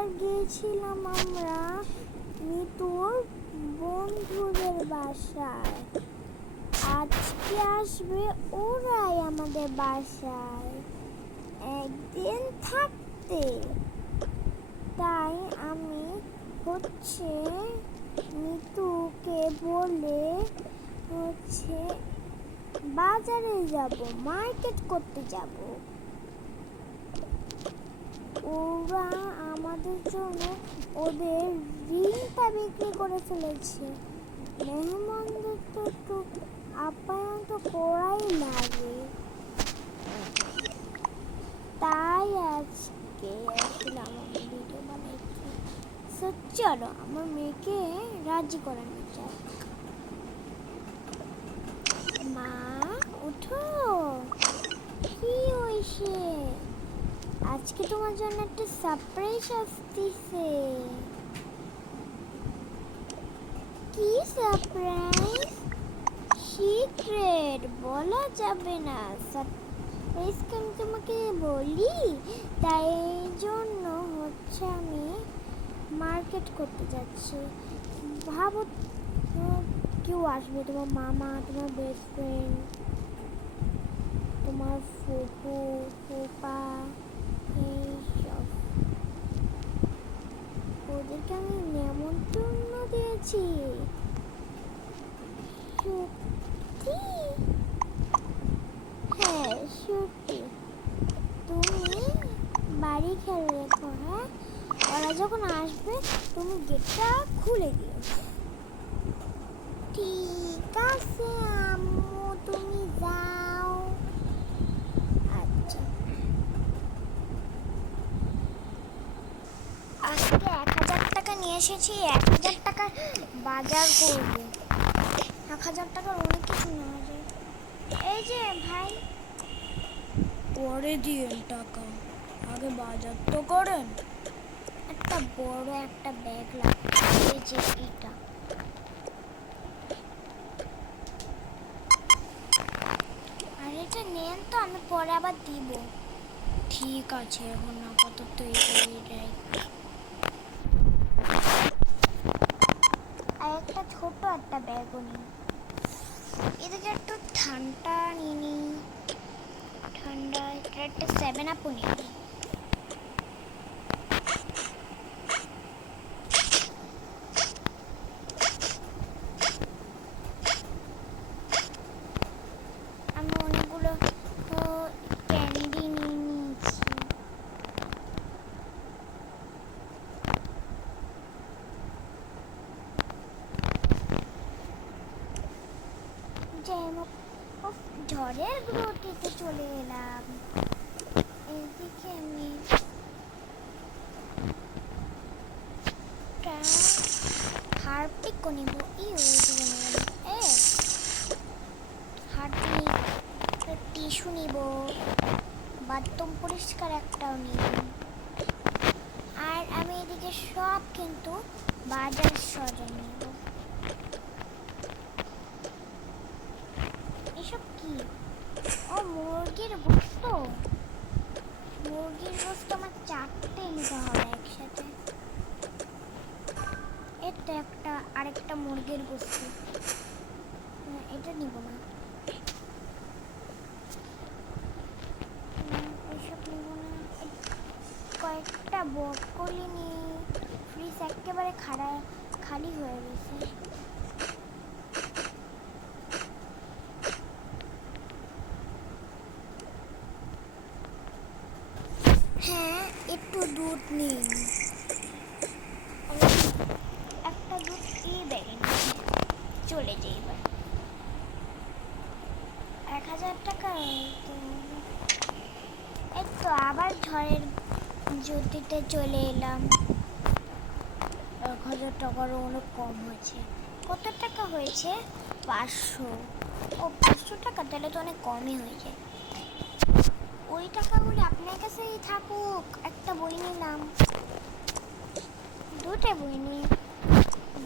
গতবার গিয়েছিলাম আমরা মিতুর বন্ধুদের বাসায়, আজকে আসবে ওরাই আমাদের বাসায় একদিন থাকতে। তাই আমি মিতুকে বলে বাজারে যাব, মার্কেট করতে যাব। ওরা আমাদের জন্য ওদের ঋণটা বিক্রি করে ফেলেছে। মেহমানদের তো একটু আপ্যায়ন তো করাই লাগে, তাই আজকে আসলাম আমি ভিডিও বানাইতে। চলো আমার মেয়েকে রাজি করানো যাক। মা উঠো, কি হয়েছে? আজকে তোমার জন্য একটা সারপ্রাইজ আসতেছে। কি সারপ্রাইজ? সিক্রেট, বলা যাবে না। সারপ্রাইজ আমি তোমাকে বলি, তাই জন্য আমি মার্কেট করতে যাচ্ছি। ভাবো কেউ আসবে, তোমার মামা, তোমার বেস্ট ফ্রেন্ড, তোমার ফুপু, ফুপা, এইসব। ওদেরকে আমি নেমন্তন্ন দিয়েছি। সত্যি? হ্যাঁ সত্যি। তুমি বাড়ি খেয়াল রেখো, হ্যাঁ? ওরা যখন আসবে তুমি গেটটা খুলে দিও। ঠিক আছে আম্মু, তুমি যাও। আচ্ছা, আজকে 1000 টাকা নিয়ে এসেছি, 1000 টাকা বাজার করব। 1000 টাকার অনেক কিছু নেওয়া যায়। এই যে ভাই, পরে দিয়েন টাকা, আগে বাজার তো করেন। একটা বড় একটা ব্যাগ লাগবে, এই যে এটা। আর এটা নেন তো, আমি পরে আবার দিব। ঠিক আছে, এখন আপাতত এইটাই। আর একটা ছোট একটা ব্যাগও নিই। এদিকে একটু ঠান্ডা নিনি, ঠান্ডা একটা 7 আপ নিই। আমি অনেকগুলো ক্যান্ডি নিয়ে নিয়েছি। ঝড়ের গতিতে চলে এলাম। এইদিকে আমি হারপিকও নিব। ওইদিকে নিলাম হারপিক, টিস্যু নিব, বাথরুম পরিষ্কার একটাও নিব। আর আমি এদিকে সব কিন্তু বাজার সরে নিব। এসব কি? ও মুরগির গোস্ত। মুরগির গোস্ত আমার 4টে নিতে হবে একসাথে। এটা একটা, আরেকটা মুরগির গোস্ত। এটা নিব না, এসব নিব না। কয়েকটা ব্রকলি নিই, ফ্রিজ একেবারে খালি হয়ে গেছে। হ্যাঁ, একটু দুধ নিন। একটা দুধ এই ব্যাগে নিন। চলে যাই এবার। 1000 টাকা। এই তো আবার ঝড়ের জ্যোতিতে চলে এলাম। 1000 টাকারও অনেক কম হয়েছে। কত টাকা হয়েছে? 500। ও 500 টাকা, তাহলে তো অনেক কমই হয়েছে। ওই টাকাগুলি আপনার কাছেই থাকুক। একটা বই নিলাম, 2টে বই নিই,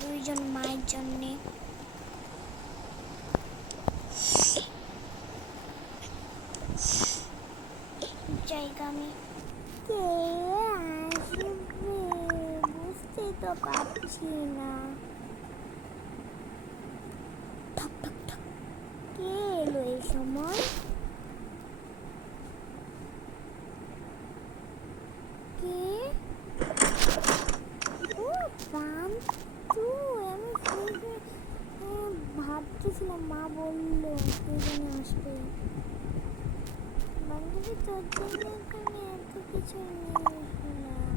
2জন মায়ের জন্যে। জায়গা আমি কে আসবে? তো পাচ্ছি না। ঠক ঠক ঠক। কে এলো এই সময়? কে? ও পান্তু, আমি ভাবতেছিলাম, মা বললো কে জানি আসবে। বান্ধবী তোর জন্য এখানে এত কিছু নিয়ে এলাম।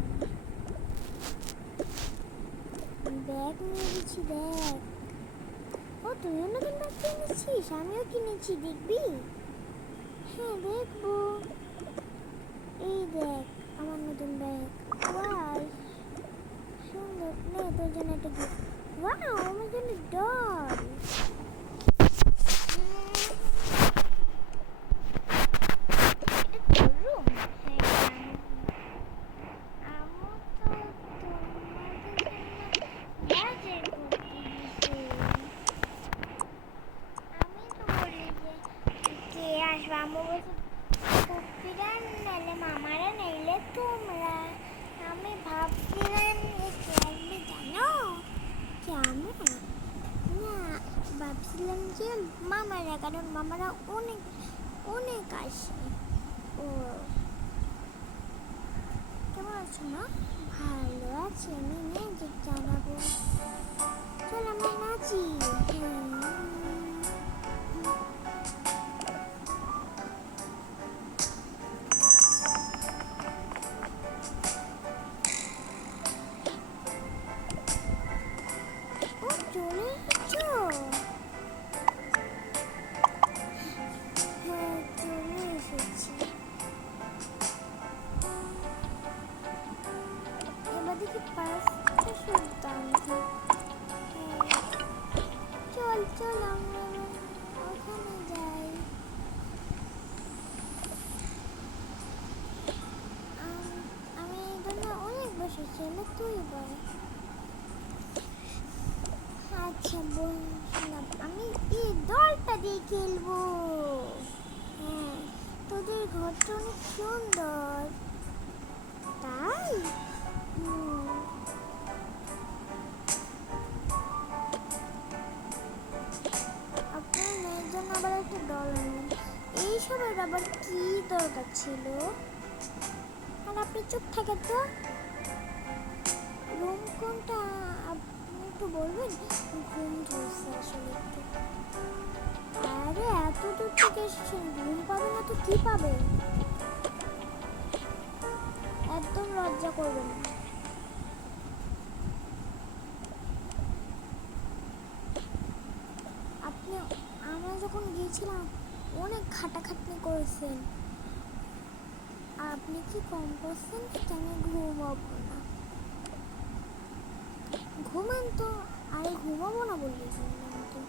ব্যাগ নিয়ে গেছি, ব্যাগ। ও তুইও নতুন ব্যাগ কিনেছিস? আমিও কিনেছি, দেখবি? হ্যাঁ দেখবো। এই দেখ আমার নতুন ব্যাগ। ওয়াও সুন্দর। নে তোর জন্য একটা গিফট। ওয়াও আমার জন্য ডল। মামারা নাইলে তোমরা। আমি ভাবছিলাম কে আসবে জানো? জানো না, ভাবছিলাম যে মামারা, কারণ মামারা অনেক অনেক আসে। ও কেমন আছো মা? ভালো আছি, আমি মিউজিক জানাবো। চল আমরা নাচি। ও চলে এসেছো? হ্যাঁ চলে এসেছি। এবার দেখি পাঁচটা সুলতান। চল চল আমরা ওখানে যাই। আমি এখানে অনেক বসেছি, তুই বল। আচ্ছা বলছিলাম আমি এই দলটা দিয়ে খেলবো। হ্যাঁ তোদের ঘরটা অনেক সুন্দর। তাই? আপনার মেয়ের জন্য আবার একটা ডল আনলেন, এইসবের আবার কি দরকার ছিল? আর আপনি চুপ থাকেন তো। রুম কোনটা আপনি একটু বলবেন? ঘুম ধরছে আসলে একটু। আরে এত দূর থেকে এসেছেন, ঘুম পাবে না তো কি পাবে? একদম লজ্জা করবেন না। আপনি আমরা যখন গিয়েছিলাম অনেক খাটাখাটনি করেছেন। আপনি কি কম করছেন? আমি ঘুমাবো না। ঘুমান তো। আরে ঘুমাবো না বললি শুনলাম তো।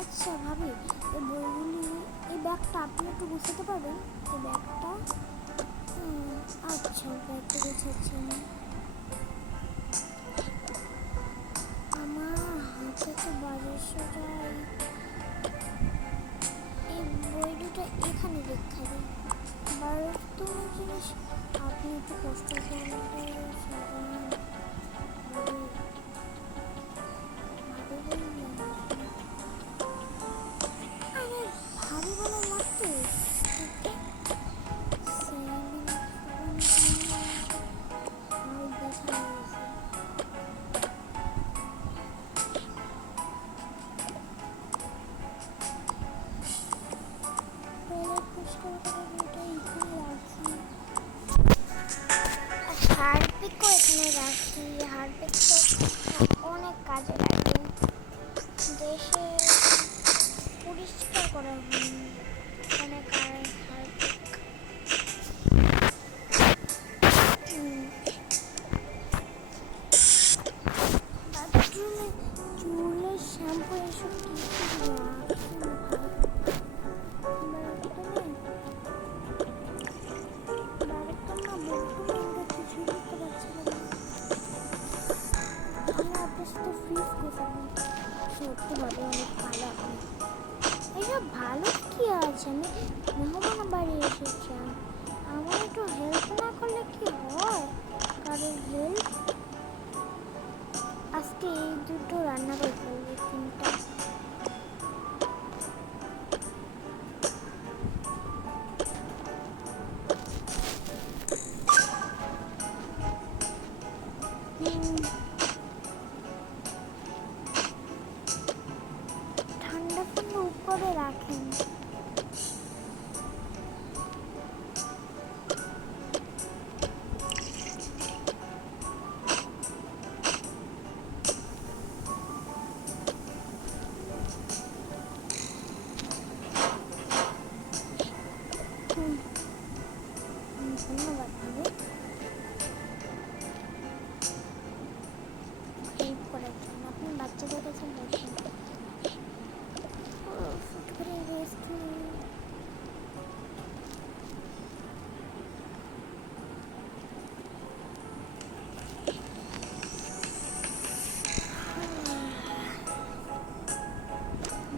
আচ্ছা ভাবি, এই বইগুলি, এই ব্যাগটা আপনি একটু গুছাতে পারবেন? এই ব্যাগটা আচ্ছা ব্যাগটা গুছাচ্ছি না। আমার হাতে তো বাজার সদাই। এই বই দুটো এখানে রেখা দিই। তুমি জিনিস আপনি একটু কষ্ট করে সাজান। আরে ভারী বলে লাগতে হারপিকও এখানে রাখি। হারপিক তো অনেক কাজে লাগে, দেশে পরিষ্কার করা অনেক। হারপিক বাথরুমে চুলের শ্যাম্পু এসব কিছু সত্যি অনেক ভালো। আপনি এসব ভালো কি আছে? আমি মেহমান বাড়ি এসেছি, আমার একটু হেল্প না করলে কি হয়? কারোর হেল্প ধন্যবাদ ভাবি হেল্প করার জন্য। আপনি বাচ্চাদের কাছে বসুন, ফুট করে রেস্ট নিন।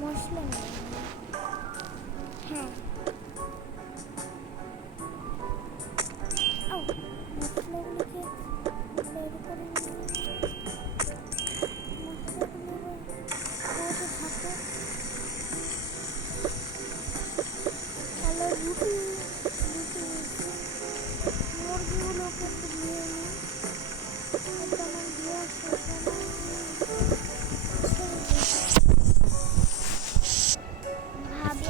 মশলা নেই, হ্যাঁ ও মশলাগুলোকে বের করে নিন। মশলাগুলো রোদে থাকে। তাহলে রুটি রুটি মুরগিগুলোকে একটু ধুয়ে নিই। এটা আমার ধোয়া শেষ হলো। ভাবি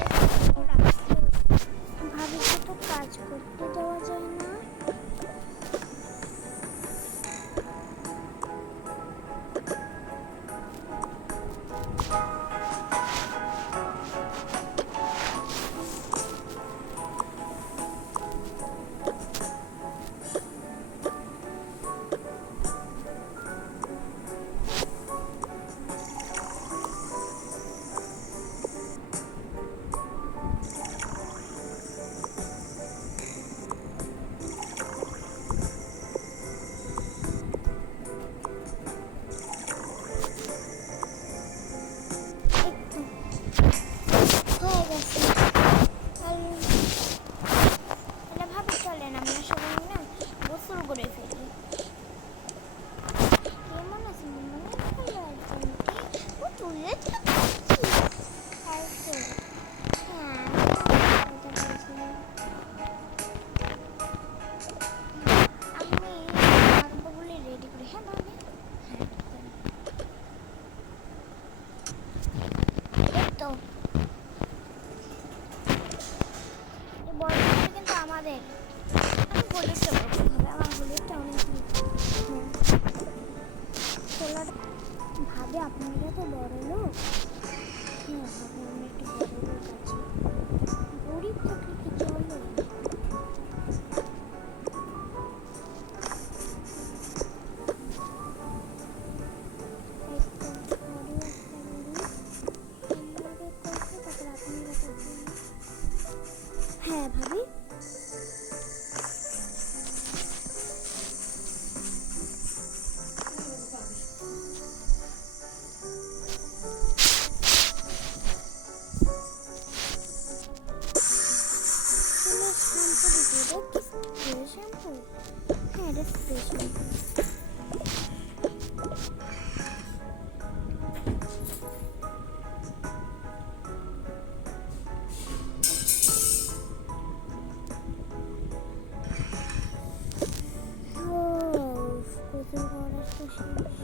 ভাবিকে তো কাজ করতে দেওয়া যায় না। একটু হয়ে গেছে। আর তাহলে ভাবি চলেন আমরা সবাই না গোসল করে ফেলি। কেমন আছে মনে হলো একজনকে ও তুলে আছে। হ্যাঁ বলতে পারছিলাম আমি মাখবোগুলি রেডি করি। হ্যাঁ ভাবি, হ্যাঁ এই তো এই বড়টা কিন্তু আমাদের। আমি হলুদটা করবো হবে, আমার হলুদটা অনেক খোলাটা। ভাবে আপনারা তো বড় লোক। হ্যাঁ ভাবে আমরা একটু বড় লোক আছি, গরিব থাকলে কি চলে? এই তো বড় একটা গরিব আমাদের করছে, তারপর আপনারা করছেন। হ্যাঁ ভাবি শ্যাম্পু দিতে, এটা কি স্প্রে শ্যাম্পু? হ্যাঁ এটা স্প্রে শ্যাম্পু। গোসল করা তো শেষ।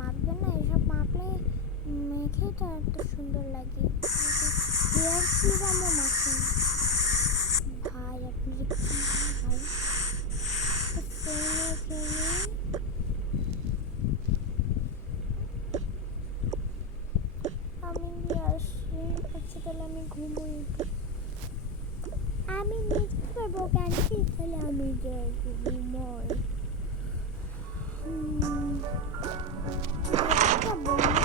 মাখবেন না, এসব মাখলে মেখে তো এত সুন্দর লাগে। হেয়ার সিরামও মাখেন ভাই, আপনি যে কি ভাই ফেনে ফেনে। আমি আসি, আচ্ছা তাহলে আমি ঘুমোই। আমি নিতে পারবো ক্যান্টি, তাহলে আমি যাই ঘুমোই। একটা বন্ধু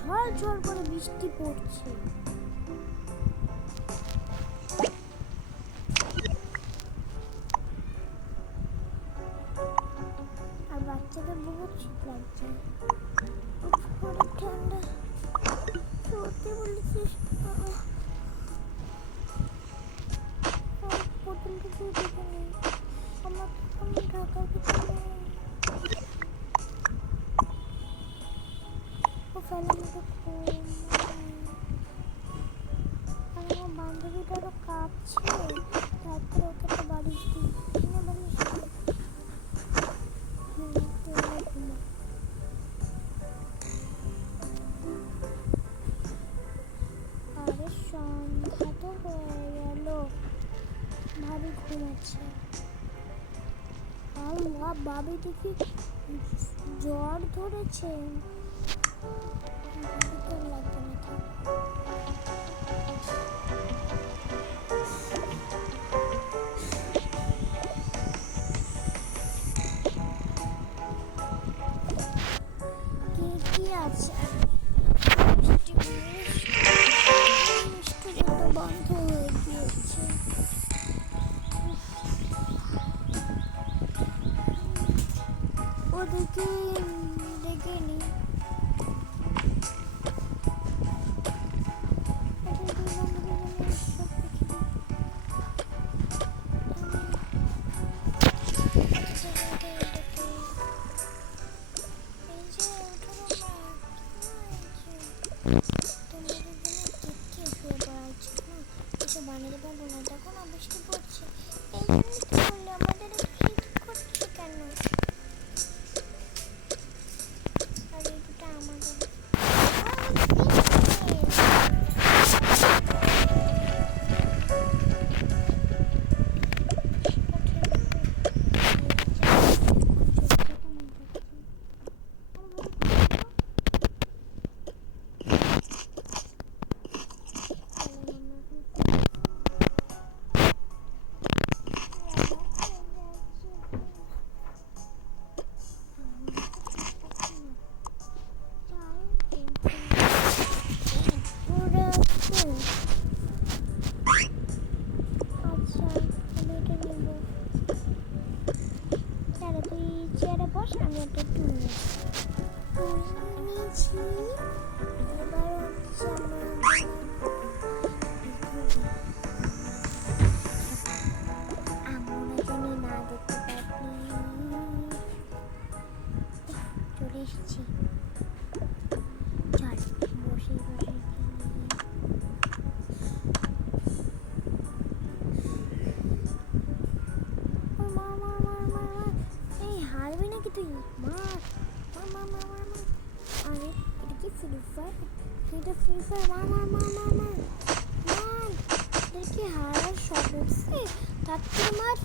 ঝড় ঝড় করে বৃষ্টি পড়ছে। আর বাচ্চাদের বহুত শীত লাগছে, অনেক ঠান্ডা। সত্যি বলেছিস, বোতলটুকু দেখে নেই আমার, আমি ঢাকার ভিতরে ও ফেলে আমাকে ঘুম। আর আমার বান্ধবীটা আরো কাঁপছে, তারপরে ওকে একটা বালিশ দিই, বালিশ দিই। ঘুমা। আরে সন্ধ্যা তো হয়ে গেল, ভাবি ঘুমাচ্ছে। আল্লাহ, ভাবি দেখি জ্বর ধরেছে। ভাবিকে লাগবে না, থাক। কি আছে মিষ্টি দুটো বন্ধ হয়ে গিয়েছে। ওদেরকে ডেকে নি। বানিয়ে পারবো না, দেখো না বৃষ্টি পড়ছে। এই জন্য তো বললে আমাদের হিট করছে কেন? আর এই দুটো আমাদের। আমি একটা টুল নিয়েছি। এবার হচ্ছে আমরা জানি না দেখতে পাবি। চলে এসেছি, চল বসে বসে এই হারবি নাকি তুই? মার মার মার মার মার মার। আরে এটা কি ফ্রি ফায়ার? এটা ফ্রি ফায়ার। মার মার মার মার মার মার। এটা কি হারার শখ উঠছে? তার থেকে মার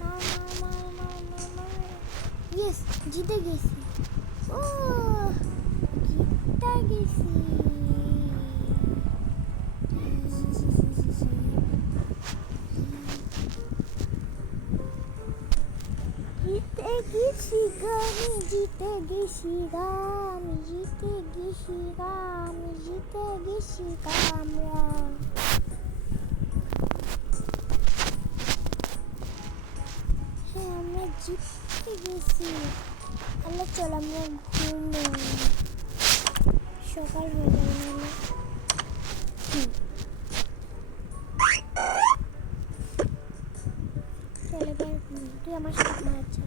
মার মার মার মার মার মার। ইয়েস, জিতে গেছি। ও জিতে গেছি। জিতে গেছি গা, আমি জিতে গেছি গা, আমি জিতে গেছি গা, আমি জিতে গেছি গা। আমরা হ্যাঁ, আমরা জিতে গেছি। আল্লাহ, চল আমরা ঘুমোই, সকাল হয়ে যাবে না। চল এবার তুই আমার সাথে ঘুমাচ্ছে।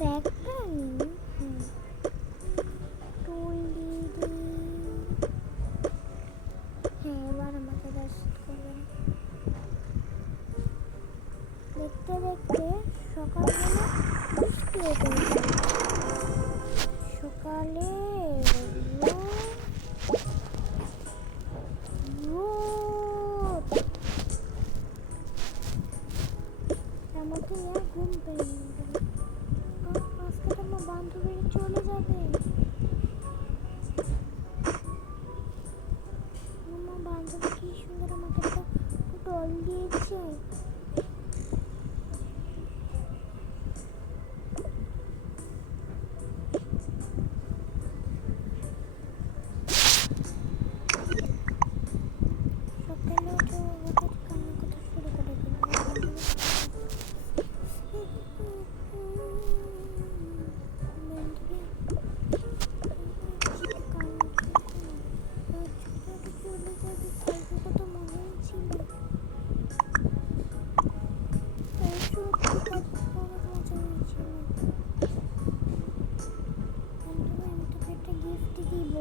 ব্যাগটা নিই। টুল দিয়ে দিই। হ্যাঁ, এবার আমাকে রেস্ট করবে না। দেখতে দেখতে সকাল হলো, বৃষ্টি হতে হতো। সকালে রোদ, তার মধ্যে আর ঘুম পেয়ে গেল। আজকে তো আমার বান্ধবীরা চলে যাবে। আমার বান্ধবী কি সুন্দর আমাকে একটা ডল দিয়েছে। সকালে উঠে হঠাৎ কান্নাকাটি শুরু করে দিল। বান্ধবী চলে যাবে, কালকে কত মজাই ছিল। সত্যি কালকে অনেক মজা হয়েছিল। বান্ধবী, আমি তোকে একটা গিফট দিব।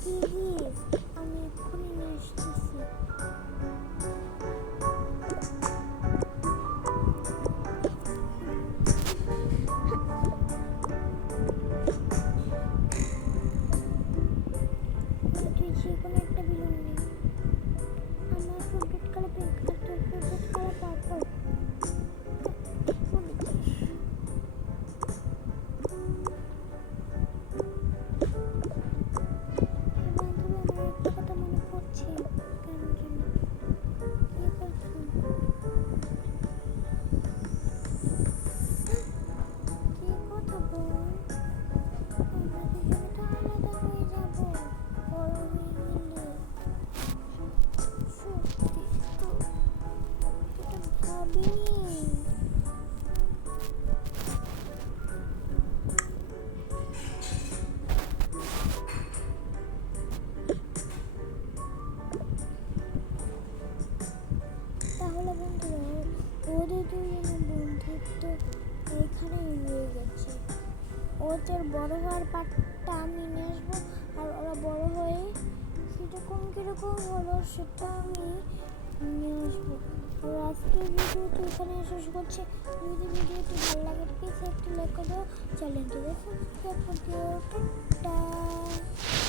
কি গিফট? আমি এক্ষুনি নিয়ে আসতেছি। তুই যে কোনো একটা বেলুন নে। আমার ফেভারিট কালার পিঙ্ক, আর তোর ফেভারিট কালার পার্পল। বান্ধবী, আমার একটা কথা মনে পড়ছে কেন জানি। কি করছো? কি কথা বল? আমরা দুজনে তো আলাদা হয়ে যাবো বড় হয়ে গেলে। সত্যি তো, এটা ভাবিনি। তাহলে বন্ধুরা, ওদের দুজনের বন্ধুত্ব এখানেই রয়ে গেছে। ওদের বড় হওয়ার পার্টটা আমি নিয়ে আসবো, আর ওরা বড় হয়ে কীরকম কীরকম হলো সেটা আমি নিয়ে আসবো। আর আজকের ভিডিওটি এখানে শেষ করছি। যদি ভিডিওটি ভালো লাগে প্লিজ একটি লাইক করে দাও, চ্যানেলটিকে সাবস্ক্রাইব করে দিও। টাটা।